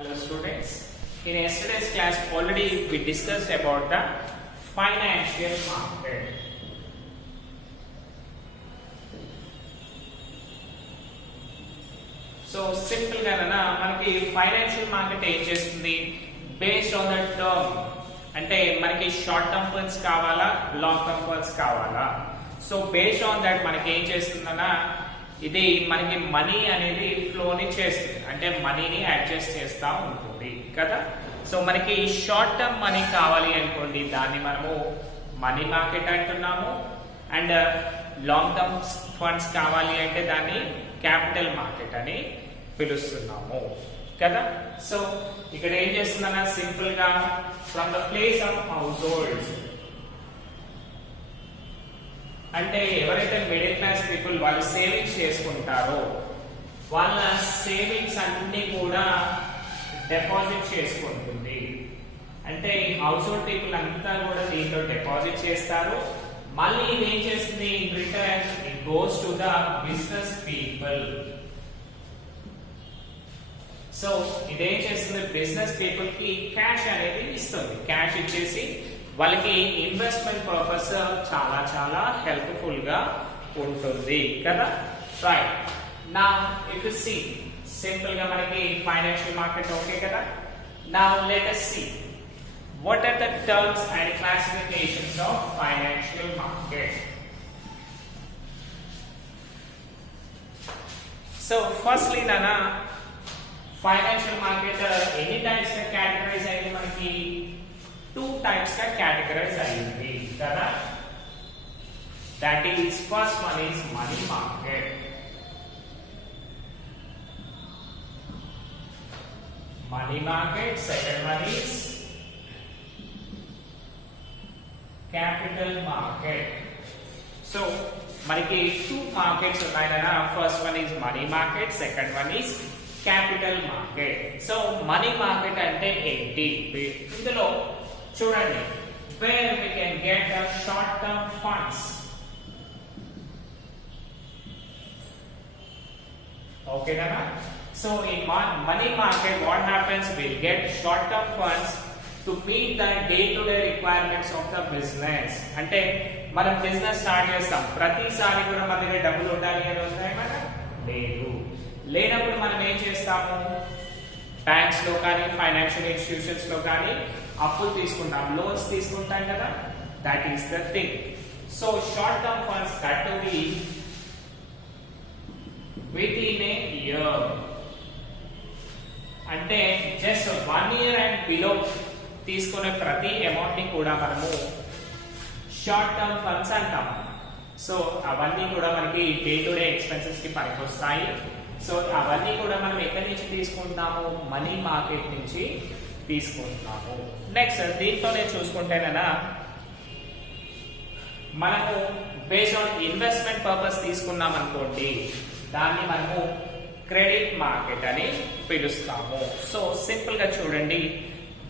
Hello students, in yesterday's class already we discussed about the financial market. So simple గా మనకి financial market ఏం చేస్తుంది based on the term అంటే మనకి short term funds కావాలా long term funds కావాలా so based on that మనకి ఏం చేస్తుందన్నా ఇది మనకి మనీ అనేది ఫ్లోని చేస్తుంది అంటే మనీని అడ్జస్ట్ చేస్తూ ఉంటుంది కదా సో మనకి షార్ట్ టర్మ్ మనీ కావాలి అనుకోండి దాన్ని మనము మనీ మార్కెట్ అంటున్నాము అండ్ లాంగ్ టర్మ్ ఫండ్స్ కావాలి అంటే దాన్ని క్యాపిటల్ మార్కెట్ అని పిలుస్తున్నాము కదా సో ఇక్కడ ఏం చేస్తుందన్నా సింపుల్ గా from the place of house holds అంటే ఎవరైతే మిడిల్ క్లాస్ పీపుల్ వాళ్ళు సేవింగ్స్ చేసుకుంటారో వాళ్ళ సేవింగ్స్ అన్ని కూడా డిపాజిట్ చేసుకుంటుంది అంటే ఈ హౌస్ హోల్డ్ పీపుల్ అంతా కూడా దీంట్లో డిపాజిట్ చేస్తారు మళ్ళీ ఇది ఏం చేస్తుంది in return it goes to the business people so ఇదేం చేస్తుంది బిజినెస్ పీపుల్ కి క్యాష్ అనేది ఇస్తుంది క్యాష్ ఇచ్చేసి వాళ్ళకి ఇన్వెస్ట్మెంట్ పర్పస్ చాలా చాలా హెల్ప్ఫుల్ గా ఉంటుంది కదా రైట్ నా ఇఫ్ యు సీ సింపుల్ గా మనకి ఫైనాన్షియల్ మార్కెట్ ఓకే కదా now let us see what are the terms and classifications of financial market. So firstly nana financial market any types ka categorize ayindi manaki two types ka categorize ayindi kada that is first one is money market second one is capital market so మనకి two markets ఉన్నాయన్నా first one is money market second one is capital market so money market అంటే ఏంటి ఇందులో చూడండి where we can get the short term funds okay na so in money market what happens we'll get short term funds to meet the day to day requirements of the business అంటే మనం business start చేస్తాం ప్రతిసారి కూడా మన దగ్గర డబ్బులు ఉండాలి అని ఉంటాయన్నమాట లేదు లేనప్పుడు మనం ఏం చేస్తాము బ్యాంక్స్ లో కానీ ఫైనాన్షియల్ ఇన్స్టిట్యూషన్స్ లో కానీ అప్పులు తీసుకుంటాం లోన్స్ తీసుకుంటాం కదా that is the thing so short term funds that to be with in a year అంటే జస్ట్ 1 year అండ్ బిలో తీసుకునే ప్రతి అమౌంట్ ని కూడా మనము షార్ట్ టర్మ్ ఫండ్స్ అంటాం సో అవన్నీ కూడా మనకి డే టు డే ఎక్స్పెన్సెస్ కి పనికొస్తాయి సో అవన్నీ కూడా మనం ఎక్కడి నుంచి తీసుకుంటాము మనీ మార్కెట్ నుంచి తీసుకుంటున్నాము నెక్స్ట్ దీంట్లోనే చూసుకుంటేనా మనము బేస్డ్ ఆన్ ఇన్వెస్ట్మెంట్ పర్పస్ తీసుకున్నాం అనుకోండి దాన్ని మనము క్రెడిట్ మార్కెట్ అని పిలుస్తాము సో సింపుల్ గా చూడండి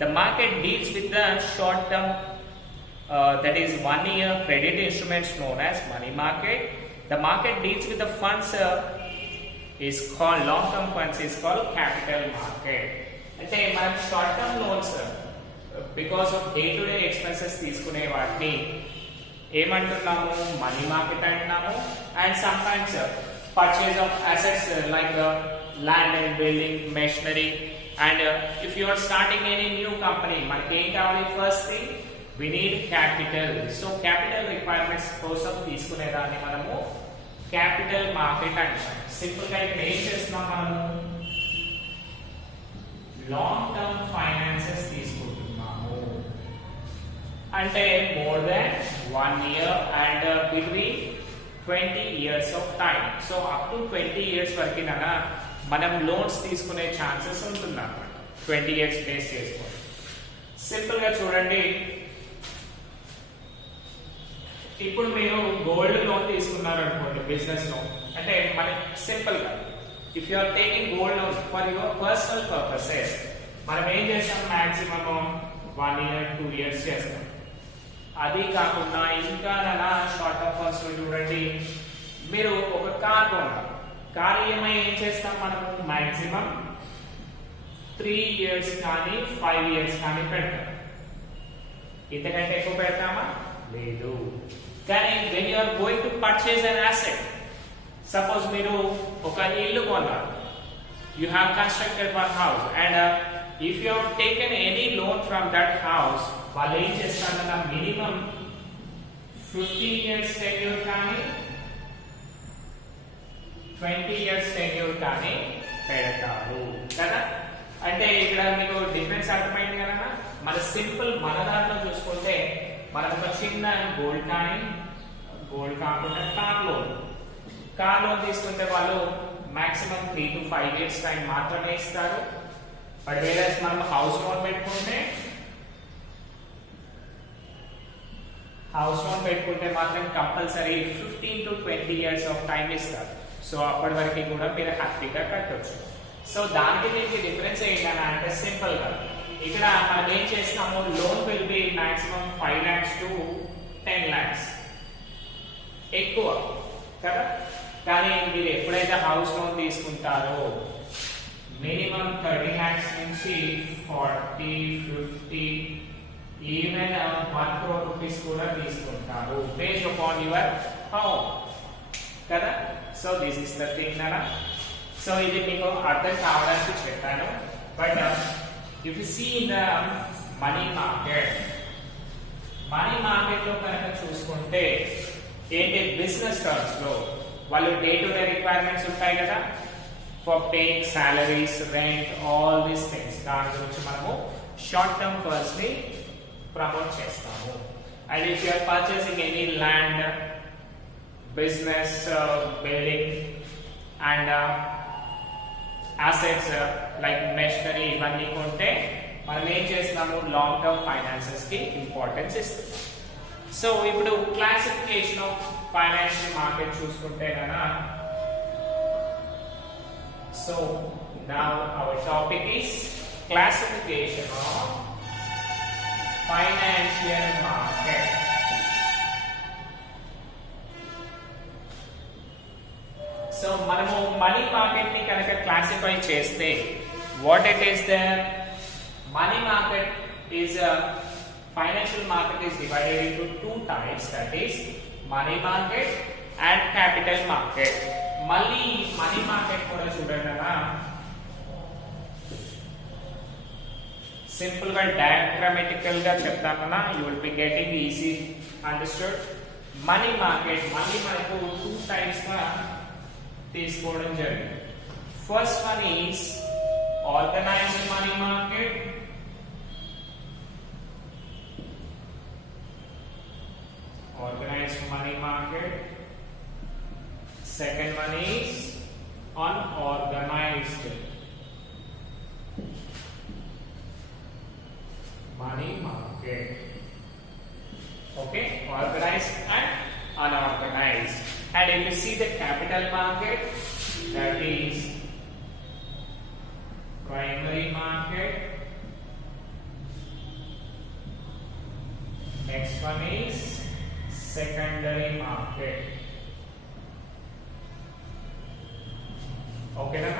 the market deals with the short term that is 1 year credit instruments known as money market the market deals with the funds is called long term funds is called capital market అంటే మనం short term loans because of day to day expenses తీసుకునే వాటిని ఏమంటున్నాము money market అంటున్నాము and some times purchase of assets like land and building machinery and if you are starting any new company మనకి ఏం కావాలి first thing we need capital so capital requirements కోసం తీసుకునేదాన్ని మనము capital market అంటాం simple గా ఇక్కడ ఏం చేస్తున్నాం మనము లాంగ్ టర్మ్ ఫైనాన్సెస్ తీసుకుంటున్నాము అంటే more than 1 year and between 20 years of time so up to 20 years వరకు మనం లోన్స్ తీసుకునే ఛాన్సెస్ ఉంటుందన్నమాట 20 years బేస్ చేసుకోండి సింపుల్ గా చూడండి ఇప్పుడు మీరు గోల్డ్ లోన్ తీసుకున్నారు అనుకోండి బిజినెస్ లోన్ అంటే మనకి సింపుల్ గా if you are taking gold loan for your personal purposes మనం ఏం చేస్తాం మాక్సిమం 1 year 2 years చేస్తాం అది కాకుండా ఇంకా షార్ట్ టర్మ్ ఫండ్స్ చూడండి మీరు ఒక కార్ కొన్నారు కార్ ఈఎంఐ ఏం చేస్తాం మనము మాక్సిమం 3 ఇయర్స్ కానీ 5 ఇయర్స్ కానీ పెడతాం. ఇంతకంటే ఎక్కువ పెడతామా? లేదు. కానీ when you are going to purchase an asset, suppose మీరు ఒక ఇల్లు కొన్నారు, you have constructed one house and if you have taken any loan from that house, వాళ్ళు ఏం చేస్తారన్న మినిమం 15 years tenure కానీ 20 years tenure కానీ పెడతారు కదా. అంటే ఇక్కడ మీకు డిఫరెన్స్ అర్థమైంది కదా. మన సింపుల్ మన దాంట్లో చూసుకుంటే మనకు ఒక చిన్న గోల్డ్ కాకుండా కార్ లోన్ తీసుకుంటే వాళ్ళు మాక్సిమం 3 to 5 years టైం మాత్రమే ఇస్తారు. బట్ వేరే మనం హౌస్ లోన్ పెట్టుకుంటే మాత్రం compulsory 15 to 20 years of time ఇస్తారు. సో అప్పటి వరకు కూడా మీరు హ్యాపీగా కట్టొచ్చు. సో దానికి దీనికి డిఫరెన్స్ ఏంటన్నా అంటే సింపుల్ గా ఇక్కడ మనం ఏం చేస్తాము, loan will be maximum 5 lakhs to 10 lakhs ఎక్కువ కదా. కానీ మీరు ఎప్పుడైతే హౌస్ లోన్ తీసుకుంటారో మినిమం 30 lakhs నుంచి 40, 50 ఈవెన్ 1 crore rupees కూడా తీసుకుంటారు based upon your home కదా. So this is the thing కదా. సో ఇది మీకు అర్థం కావడానికి చెప్పాను. But if you see in the money market లో కనుక చూసుకుంటే ఏంటి బిజినెస్ టర్మ్స్ లో వాళ్ళు డే టు డే రిక్వైర్మెంట్స్ ఉంటాయి కదా, for paying salaries, rent, all these things. దాని గురించి మనము షార్ట్ టర్మ్ ఫండ్స్ ని ప్రమోట్ చేస్తాము. And if you are purchasing any land, business building and assets like machinery ఇవన్నీ కొంటే మనం ఏం చేస్తున్నాము, లాంగ్ టర్మ్ ఫైనాన్సెస్ కి ఇంపార్టెన్స్ ఇస్తున్నాం. సో ఇప్పుడు క్లాసిఫికేషన్ ఆఫ్ ఫైనాన్షియల్ మార్కెట్ చూసుకుంటే కదా. So now our topic is classification of financial market. So మనము మనీ మార్కెట్ ని కనుక క్లాసిఫై చేస్తే what it is the money market is financial market is divided into 2 types, that is money market and capital market. మళ్ళీ money market కూడా చూడండి అన్న, simple గా డయాగ్రామటికల్ గా చెప్తామన్నా, you will be getting easy understood. Money market మళ్ళీ మనకు 2 types గా తీసుకోవడం జరిగింది. First one is organised money market. Organized money market. Second one is unorganized money market. Okay, organized and unorganized. And if you see the capital market, that is primary market. Next one is secondary market. Okay na?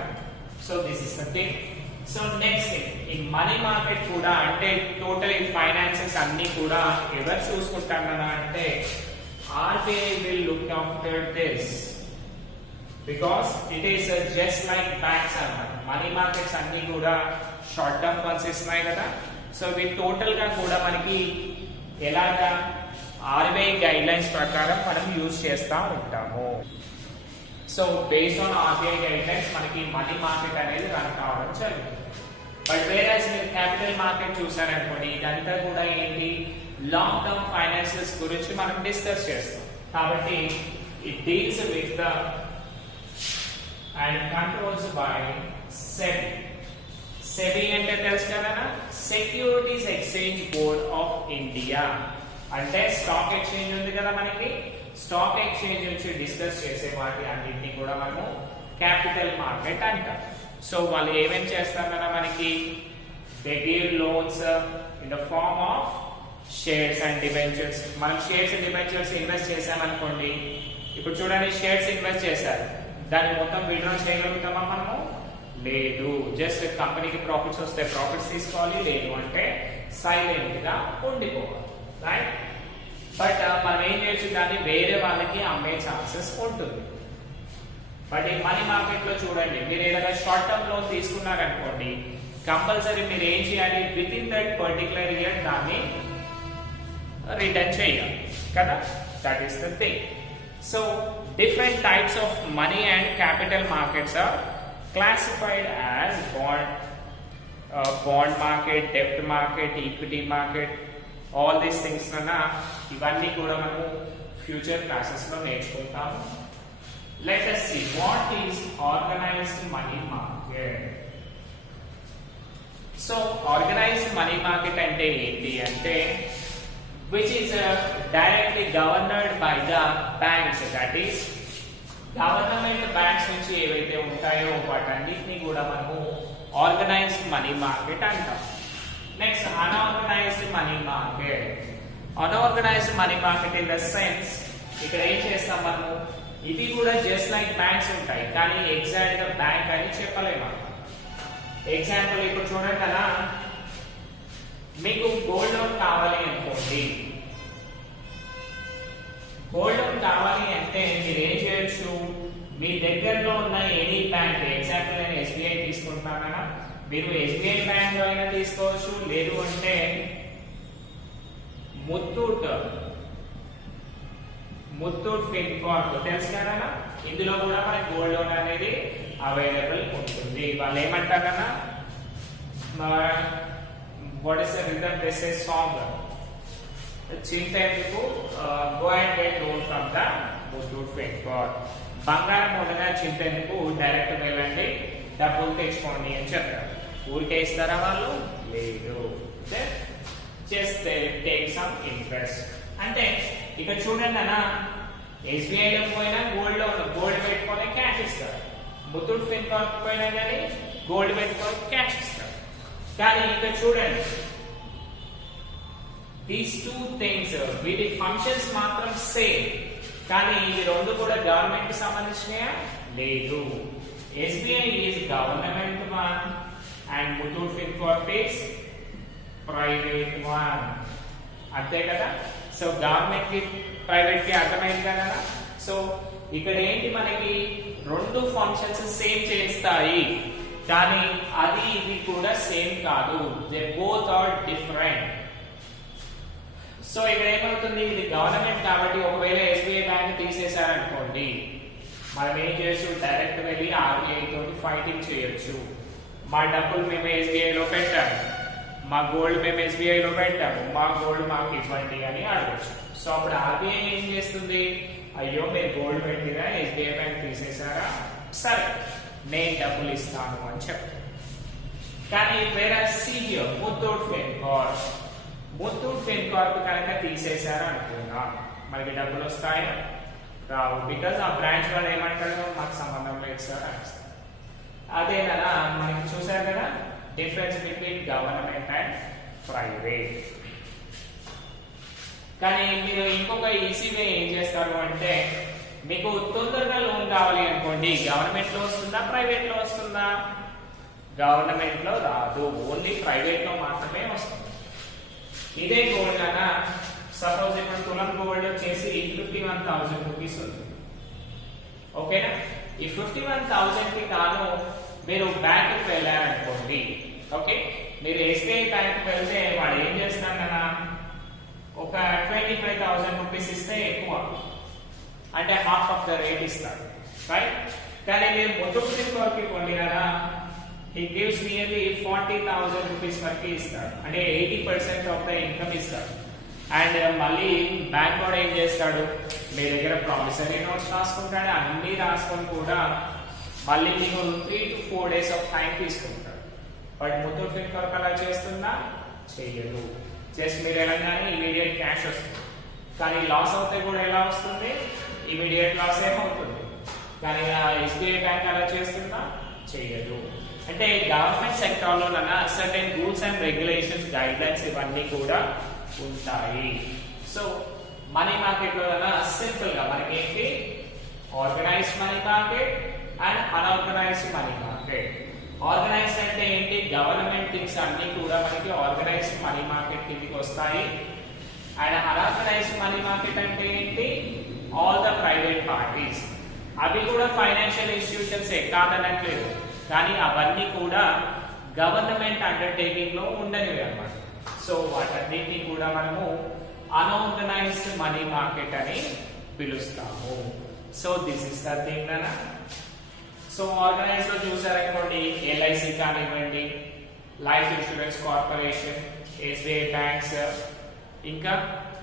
So this is the thing. So next thing, in money market kuda ante totally finances anni kuda ever chusukuntarana ante RBI will look after this, because it is just like banks anamata. Money markets anni kuda short term funds istunayi kada. So we total ga kuda maniki elaga RBI guidelines ప్రకారం మనం use చేస్తూ ఉంటాము. So based on RBI guidelines మనకి money market అనేది run కావడం జరుగుతుంది. But whereas మీరు capital market చూసారనుకోండి, ఇదంతా కూడా ఏంటి, లాంగ్ టర్మ్ ఫైనాన్సెస్ గురించి మనం డిస్కస్ చేస్తాం. కాబట్టి it deals with the and controls by SEBI. SEBI అంటే తెలుసు కదా, securities exchange board of India. అంటే స్టాక్ ఎక్స్చేంజ్ ఉంది కదా మనకి, స్టాక్ ఎక్స్చేంజ్ నుంచి డిస్కస్ చేసే వాటి అన్నింటినీ కూడా మనము క్యాపిటల్ మార్కెట్ అంటాం. సో వాళ్ళు ఏమేం చేస్తారు కదా మనకి, they give loans in the form of shares and debentures. మనం షేర్స్ అండ్ డిబెంచర్స్ ఇన్వెస్ట్ చేసామనుకోండి, ఇప్పుడు చూడండి షేర్స్ ఇన్వెస్ట్ చేశారు, దాన్ని మొత్తం విత్డ్రా చేయగలుగుతామా మనము? లేదు. జస్ట్ కంపెనీకి ప్రాఫిట్స్ వస్తే ప్రాఫిట్స్ తీసుకోవాలి, లేదు అంటే సైలెంట్ గా ఉండిపోవాలి, రైట్? బట్ మనం ఏం చేయొచ్చు, దాన్ని వేరే వాళ్ళకి అమ్మే ఛాన్సెస్ ఉంటుంది. బట్ ఈ మనీ మార్కెట్ లో చూడండి, మీరు ఏదైనా షార్ట్ టర్మ్ లోన్ తీసుకున్నారనుకోండి, కంపల్సరీ మీరు ఏం చేయాలి, within that particular year దాన్ని రిటర్న్ చేయాలి కదా. That is the thing. So different types of money and capital markets are classified as bond market, డెబ్ట్ market, equity market. All these things ఇవన్నీ కూడా మనము ఫ్యూచర్ క్లాసెస్ లో నేర్చుకుంటాము. Let us see what is organized money market. So organized money market ante enti ante which is directly governed by the banks, that is government banks నుంచి ఏవైతే ఉంటాయో వాటన్నిటిని కూడా మనము ఆర్గనైజ్డ్ మనీ మార్కెట్ అంటాం. Next unorganised money market. Unorganised money market in the sense ఇక్కడ ఏం చేస్తాం మనము, ఇవి కూడా జస్ట్ లైక్ బ్యాంక్స్ ఉంటాయి, కానీ ఎగ్జాక్ట్ గా బ్యాంక్ అని చెప్పలేము. ఎగ్జాంపుల్ ఇప్పుడు చూడండి కదా, మీకు గోల్డ్ లోన్ కావాలి అనుకోండి. గోల్డ్ లోన్ కావాలి అంటే మీరు ఏం చేయొచ్చు, మీ దగ్గరలో ఉన్న ఎనీ బ్యాంక్, ఎగ్జాంపుల్ నేను ఎస్బీఐ తీసుకుంటాను కదా, మీరు ఎస్బీఐ బ్యాంక్ లో అయినా తీసుకోవచ్చు, లేదు అంటే ముత్తూట్ ఫిన్కార్ప్ తెలుసు కదా, ఇందులో కూడా మనకి గోల్డ్ లోన్ అనేది అవైలబుల్ ఉంటుంది. వాళ్ళు ఏమంటారన్నా, what is the rhythm they say song, చింతెందుకు go and get loan from the Muthoot Fincorp. బంగారం ఉండగా చింతెందుకు, డైరెక్ట్ వెళ్ళండి డబ్బులు తెచ్చుకోండి అని చెప్తారు. ఊరికే ఇస్తారా వాళ్ళు? లేదు, జస్ట్ టేక్ సమ్ ఇంట్రెస్ట్. అంటే ఇక్కడ చూడండి అన్న, ఎస్బీఐలో పోయినా గోల్డ్ పెట్టుకొని క్యాష్ ఇస్తారు, ముత్తూట్ ఫిన్కార్ప్ పోయినా కానీ గోల్డ్ పెట్టుకొని క్యాష్ ఇస్తారు. కానీ ఇక్కడ చూడండి, దీస్ టూ థింగ్స్ వీటి ఫంక్షన్స్ మాత్రం సేమ్, కానీ ఇవి రెండు కూడా గవర్నమెంట్ కి సంబంధించినయా? లేదు. SBI is government one and Muthoot Fincorp is private one. అంతే కదా. సో గవర్నమెంట్ కి ప్రైవేట్ కి అర్థమైంది కదా. సో ఇక్కడ ఏంటి, మనకి రెండు ఫంక్షన్స్ సేమ్ చేస్తాయి, కానీ అది ఇది కూడా సేమ్ కాదు. They both are different. So ఇక్కడ ఏమవుతుంది, ఇది గవర్నమెంట్ కాబట్టి ఒకవేళ ఎస్బీఐ బ్యాంక్ తీసేశారనుకోండి, మనం ఏం చేయొచ్చు, డైరెక్ట్ వెళ్ళి ఆర్బీఐ తోటి ఫైటింగ్ చేయొచ్చు. మా డబ్బులు మేము ఎస్బీఐలో పెట్టాము, మా గోల్డ్ మేము ఎస్బీఐలో పెట్టాము, మా గోల్డ్ మాకు ఇవ్వండి అని అడగచ్చు. సో అప్పుడు ఆర్బీఐ ఏం చేస్తుంది, అయ్యో మీరు గోల్డ్ పెట్టిరా, ఎస్బీఐ బ్యాంక్ తీసేశారా, సరే నేను డబ్బులు ఇస్తాను అని చెప్తాను. కానీ వేరే సీనియర్ ముత్తూట్ ఫిన్కార్ప్ కనుక తీసేశారు అనుకున్నా, మనకి డబ్బులు వస్తాయా? రావు. బికాస్ ఆ బ్రాంచ్ వాళ్ళు ఏమంటారు, మాకు సంబంధం లేదు సార్ అని. అదే కదా మనకి చూసారు కదా difference between government and private. కానీ మీరు ఇంకొక ఈజీ వే ఏం చేస్తారు అంటే, మీకు తొందరగా లోన్ కావాలి అనుకోండి, గవర్నమెంట్ లో వస్తుందా ప్రైవేట్ లో వస్తుందా? గవర్నమెంట్ లో రాదు, ఓన్లీ ప్రైవేట్ లో మాత్రమే వస్తుంది. ఇదే గోల్డ్ అన్న, సపోజ్ ఇప్పుడు తులం గోల్డ్ వచ్చేసి 51,000 రూపీస్ ఉంది, ఓకేనా? ఈ 51,000 కి గాను మీరు బ్యాంక్ వెళ్ళారనుకోండి, ఓకే, మీరు ఎస్బీఐ బ్యాంక్ వెళ్తే వాడు ఏం చేస్తాడు కదా, ఒక 25,000 రూపీస్ ఇస్తే ఎక్కువ, అంటే హాఫ్ ఆఫ్ ద రేట్ ఇస్తాడు, రైట్? కానీ మీరు ముత్తూట్ ఫిన్కార్ప్ కొండి కదా, he gives nearly 40,000 rupees వరకు ఇస్తాడు, అంటే 80% ఆఫ్ ద ఇన్కమ్ ఇస్తాడు. అండ్ మళ్ళీ బ్యాంక్ కూడా ఏం చేస్తాడు, మీ దగ్గర ప్రామిసరీ నోట్స్ రాసుకుంటాడు, అన్ని రాసుకొని కూడా మళ్ళీ మీకు 3 to 4 days ఆఫ్ టైం తీసుకుంటాడు. బట్ ముత్తూట్ ఫిన్కార్ప్ అలా చేస్తుందా? చెయ్యదు. జస్ట్ మీరు వెళ్ళగానే ఇమీడియట్ క్యాష్ వస్తుంది, కానీ లాస్ అవుతే కూడా ఎలా వస్తుంది, ఇమీడియట్ లాస్ ఏమవుతుంది. కానీ ఎస్బీఐ బ్యాంక్ అలా చేస్తుందా? చెయ్యదు. అంటే గవర్నమెంట్ సెక్టార్ లో certain rules and regulations, guide lines ఇవన్నీ కూడా ఉంటాయి. సో మనీ మార్కెట్ లో సింపుల్ గా మనకి ఏంటి, organised money market and unorganised money market. Organised అంటే ఏంటి? గవర్నమెంట్ థింగ్స్ అన్ని కూడా మనకి ఆర్గనైజ్డ్ మనీ మార్కెట్ కిందకి వస్తాయి. అండ్ అనార్గనైజ్డ్ మనీ మార్కెట్ అంటే ఏంటి? All the private parties. అవి కూడా ఫైనాన్షియల్ ఇన్స్టిట్యూషన్స్ కాదనట్లేదు, కానీ అవన్నీ కూడా గవర్నమెంట్ అండర్టేకింగ్ లో ఉండనివి అన్నమాట. సో వాటన్నిటిని కూడా మనము అన్ఆర్గనైజ్డ్ మనీ మార్కెట్ అని పిలుస్తాము. So this is the thing అన్న. సో ఆర్గనైజ్ లో చూసారనుకోండి, ఎల్ఐసి కానివ్వండి, life insurance corporation, SBI banks, ఇంకా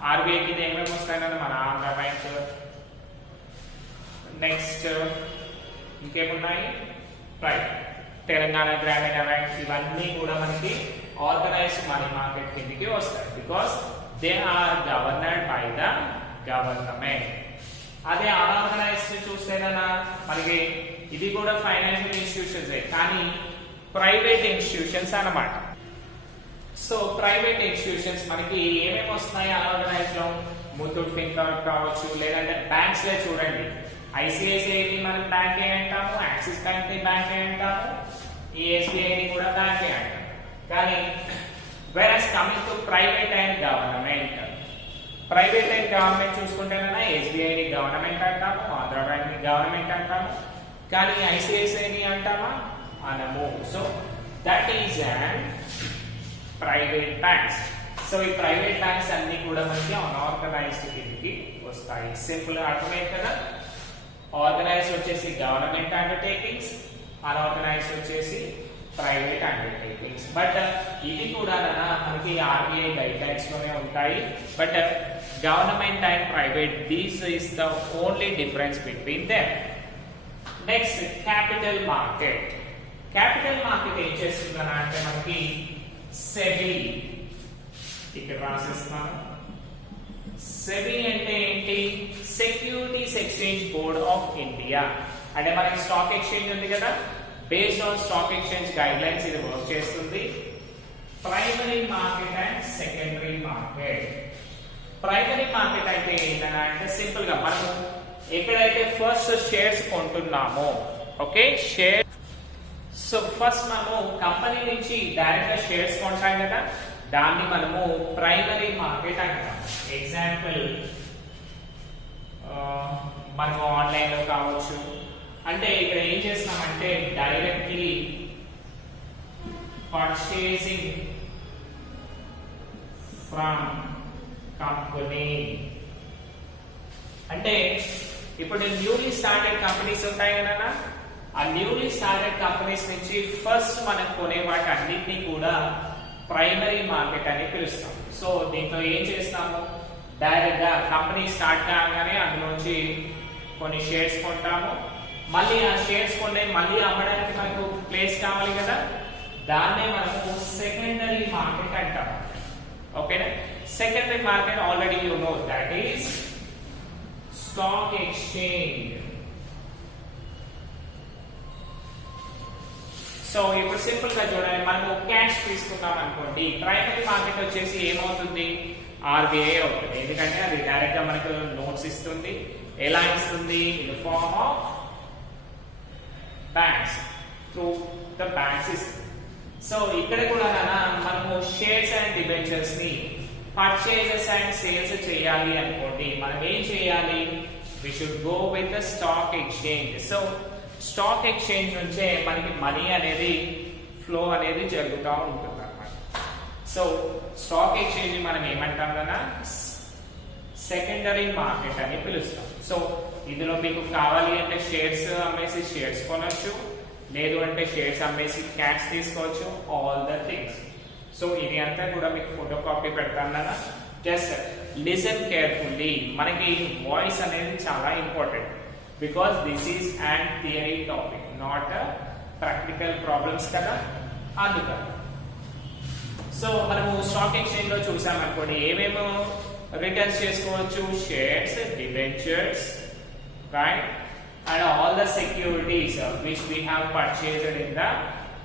ఆర్బీఐ కింద ఏమేమి వస్తాయన్న మన ఆంధ్ర బ్యాంక్, నెక్స్ట్ ఇంకేమున్నాయి, రైట్, తెలంగాణ గ్రామీణ బ్యాంక్. ఇవన్నీ కూడా మనకి ఆర్గనైజ్డ్ మనీ మార్కెట్ కిందకి వస్తాయి, because they are governed by the government. అదే అన్ఆర్గనైజ్డ్ చూస్తేనన్నా మనకి ఇది కూడా ఫైనాన్షియల్ ఇన్స్టిట్యూషన్స్, కానీ ప్రైవేట్ ఇన్స్టిట్యూషన్స్ అన్నమాట. సో ప్రైవేట్ ఇన్స్టిట్యూషన్స్ మనకి ఏమేమి వస్తున్నాయి అన్ఆర్గనైజ్డ్ లో? ముత్తూట్ ఫిన్కార్ప్ కావచ్చు, లేదంటే బ్యాంక్స్ లో చూడండి, ఐసిఐసిఐని మనం బ్యాంకే అంటాము, యాక్సిస్ బ్యాంక్ ని బ్యాంకే అంటాము, ఈ ఎస్బీఐని కూడా బ్యాంకే అంటాము. కానీ versus coming to private and government, private and government చూసుకుంటేనన్నా ఎస్బీఐని గవర్నమెంట్ అంటాము, ఆంధ్ర బ్యాంక్ ని గవర్నమెంట్ అంటాము, కానీ ఐసిఐసిఐని అంటామా? అనము. So that is and private banks. So ఈ ప్రైవేట్ బ్యాంక్స్ అన్ని కూడా మనకి అన్ఆర్గనైజ్డ్ కిందకి వస్తాయి. సింపుల్ అర్థమైంది కదా. ఆర్గనైజ్డ్ వచ్చేసి గవర్నమెంట్ అండర్టేకింగ్స్, అన్ఆర్గనైజ్డ్ వచ్చేసి ప్రైవేట్ అండర్టేకింగ్స్. బట్ ఇది కూడా మనకి ఆర్బీఐ గైడ్ లైన్స్ లోనే ఉంటాయి. But government and private, these is the only difference between them. Next capital market. Capital market ఏం చేస్తుందన్నా అంటే మనకి సెబీ, ఇక్కడ రాసేస్తున్నాను. సెబీ అంటే ఏంటి? Securities exchange board of India. అంటే మనకి స్టాక్ ఎక్స్చేంజ్ ఉంది కదా, based on stock exchange guidelines ఇది వర్క్ చేస్తుంది. Primary market and secondary market. Primary market అయితే ఏంటన్నా అంటే సింపుల్ గా మనము ఎక్కడైతే ఫస్ట్ షేర్స్ కొంటున్నామో, ఓకే, షేర్, సో ఫస్ట్ మనము కంపెనీ నుంచి డైరెక్ట్ గా షేర్స్ కొంటాం కదా, దాన్ని మనము ప్రైమరీ మార్కెట్ అంటాం. ఎగ్జాంపుల్ మనకు ఆన్లైన్ లో కావచ్చు. అంటే ఇక్కడ ఏం చేస్తామంటే డైరెక్ట్లీ పర్చేసింగ్ ఫ్రమ్ కంపెనీ. అంటే ఇప్పుడు న్యూలీ స్టార్టెడ్ కంపెనీస్ ఉంటాయి కదా, ఆ న్యూలీ స్టార్టెడ్ కంపెనీస్ నుంచి ఫస్ట్ మనం కొనే వాటి అన్నిటినీ కూడా ప్రైమరీ మార్కెట్ అని పిలుస్తాం. సో దీంట్లో ఏం చేస్తాము, డైరెక్ట్ గా కంపెనీ స్టార్ట్ కాగానే అందులోంచి కొన్ని షేర్స్ కొంటాము. మళ్ళీ ఆ షేర్స్ కొనే మళ్ళీ అమ్మడానికి మనకు ప్లేస్ కావాలి కదా, దాన్నే మనము సెకండరీ మార్కెట్ అంటాం. ఓకేనా? Secondary market already you know, that is stock exchange. So ఇప్పుడు సింపుల్ గా చూడండి, మనము క్యాష్ తీసుకున్నాం అనుకోండి, ప్రైమరీ మార్కెట్ వచ్చేసి ఏమవుతుంది? ఆర్బీఐ అవుతుంది. ఎందుకంటే అది డైరెక్ట్ గా మనకు నోట్స్ ఇస్తుంది. ఎలా ఇస్తుంది? In the form of banks, through the banks ఇస్తుంది. సో ఇక్కడ కూడా మనము షేర్స్ అండ్ డిబెంచర్స్ ని పర్చేజెస్ అండ్ సేల్స్ చేయాలి అనుకోండి, మనం ఏం చేయాలి? We should go with the stock exchange. So stock exchange నుంచే మనకి మనీ అనేది ఫ్లో అనేది జరుగుతూ ఉంటుంది అన్నమాట. సో స్టాక్ ఎక్స్చేంజ్ మనం ఏమంటాం కదా, సెకండరీ మార్కెట్ అని పిలుస్తాం. సో ఇందులో మీకు కావాలి అంటే షేర్స్ అమ్మేసి షేర్స్ కొనొచ్చు, లేదు అంటే షేర్స్ అమ్మేసి క్యాష్ తీసుకోవచ్చు, ఆల్ ద థింగ్స్. సో ఇది అంతా కూడా మీకు ఫోటో కాపీ పెడతాను కదా, జస్ట్ లిసన్ కేర్ఫుల్లీ. మనకి వాయిస్ అనేది చాలా important, because this is and theory topic, not practical problems కదా, అందుకని. సో మనము స్టాక్ ఎక్స్చేంజ్ లో చూసాం అనుకోండి, ఏమేమో రిటర్న్స్ చేసుకోవచ్చు, shares, debentures, right, and all the securities which we have purchased in the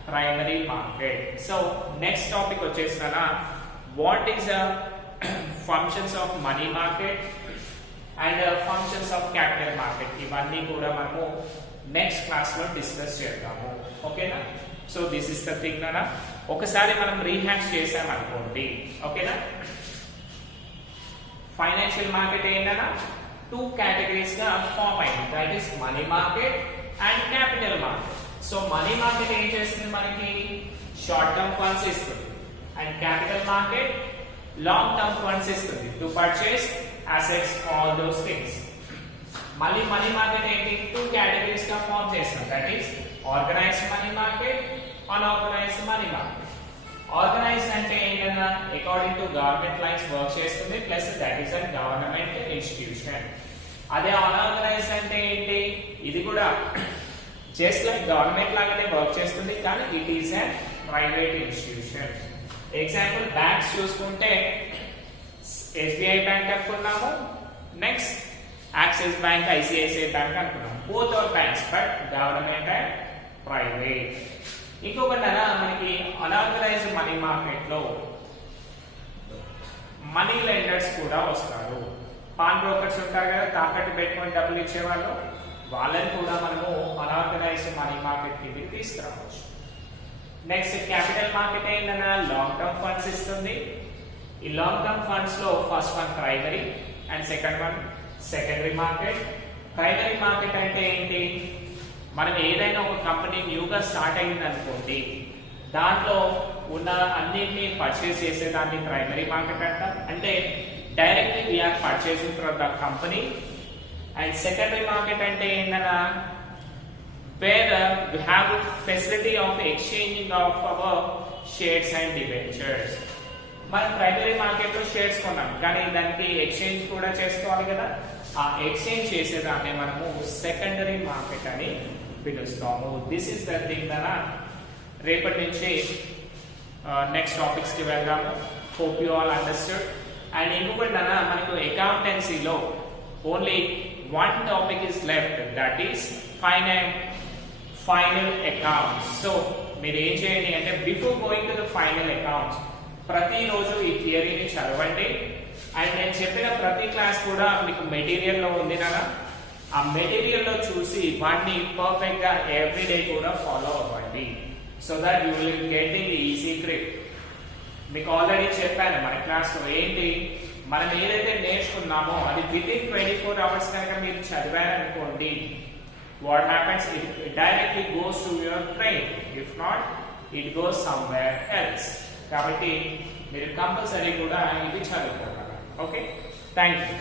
primary market. So next topic vachesana, what is the functions of money market and functions of capital market. ఇవన్నీ కూడా మనము next class లో discuss చేద్దాము. ఓకేనా? So this is the thing నానా. ఒకసారి మనం రీహ్యాష్ చేసామనుకోండి, ఓకేనా. ఫైనాన్షియల్ మార్కెట్ ఏంటన్నా 2 కేటగిరీస్ గా ఫామ్ అయింది, that is money market and capital market. So money market ఏం చేస్తుంది, మనకి షార్ట్ టర్మ్ ఫండ్స్ ఇస్తుంది, and capital market long term funds ఇస్తుంది to purchase assets, all those things. మళ్ళీ మనీ మార్కెట్ ఏంటి 2 కేటగిరీస్ గా ఫామ్ చేస్తాం, that is organised money market, unorganised money market. Organised అంటే ఏంటన్నా according to government lines work చేస్తుంది, plus that is an government institution. అదే unorganised అంటే ఏంటి, ఇది కూడా జస్ట్ లైక్ గవర్నమెంట్ లాగానే వర్క్ చేస్తుంది, కానీ it is an private institution. Example banks చూసుకుంటే ఎస్బీఐ బ్యాంక్ అనుకున్నాము, next Axis bank, ICICI bank అనుకున్నాము. Both are banks but government and private. ఇంకొకటి మనకి అన్ఆర్గనైజ్డ్ మనీ మార్కెట్ లో మనీ లెండర్స్ కూడా వస్తారు. పాన్ బ్రోకర్స్ ఉంటారు కదా, తాకట్టు పెట్టుకొని డబ్బులు ఇచ్చేవాళ్ళు, వాళ్ళని కూడా మనము అన్ఆర్గనైజ్డ్ మనీ మార్కెట్ కిందకి తీసుకురావచ్చు. నెక్స్ట్ క్యాపిటల్ మార్కెట్ ఏంటన్నా లాంగ్ టర్మ్ ఫండ్స్ ఇస్తుంది. ఈ లాంగ్ టర్మ్ ఫండ్స్ లో first one primary and second one secondary market. Primary market అంటే ఏంటి, మనం ఏదైనా ఒక కంపెనీ న్యూగా స్టార్ట్ అయింది అనుకోండి, దాంట్లో ఉన్న అన్నింటినీ పర్చేస్ చేసేదాన్ని ప్రైమరీ మార్కెట్ అంటాం. అంటే directly we're purchasing from the company. And secondary market అంటే ఏంటన్నా where we have a facility of exchanging of our shares and debentures. మనం ప్రైమరీ మార్కెట్ లో షేర్స్ కొన్నాం, కానీ దానికి ఎక్స్చేంజ్ కూడా చేసుకోవాలి కదా, ఆ ఎక్స్చేంజ్ చేసేదాన్ని మనము సెకండరీ మార్కెట్ అని పిలుస్తాము. దిస్ ఇస్ ద థింగ్ దనా. రేపటి నుంచి నెక్స్ట్ టాపిక్స్ కి వెళ్దాము. Hope you all understood. And ఇంకొకటి దనా, మనకు అకౌంటెన్సీలో only one topic is left, that is final accounts. So మీరు ఏం చేయండి అంటే before going to the final accounts ప్రతిరోజు ఈ థియరీని చదవండి. అండ్ నేను చెప్పిన ప్రతి క్లాస్ కూడా మీకు మెటీరియల్ లో ఉంది కదా, ఆ మెటీరియల్ లో చూసి వాటిని పర్ఫెక్ట్ గా ఎవ్రీ డే కూడా ఫాలో అవ్వండి, so that you will get the easy grip. మీకు ఆల్రెడీ చెప్పాను మన క్లాస్ లో ఏంటి, మనం ఏదైతే నేర్చుకున్నామో అది వితిన్ 24 hours కనుక మీరు చదివారనుకోండి, what happens, it directly goes to your brain. If not, it goes somewhere else. కాబట్టి మీరు కంపల్సరీ కూడా ఇది చదువుకోవాలి. Okay, thank you.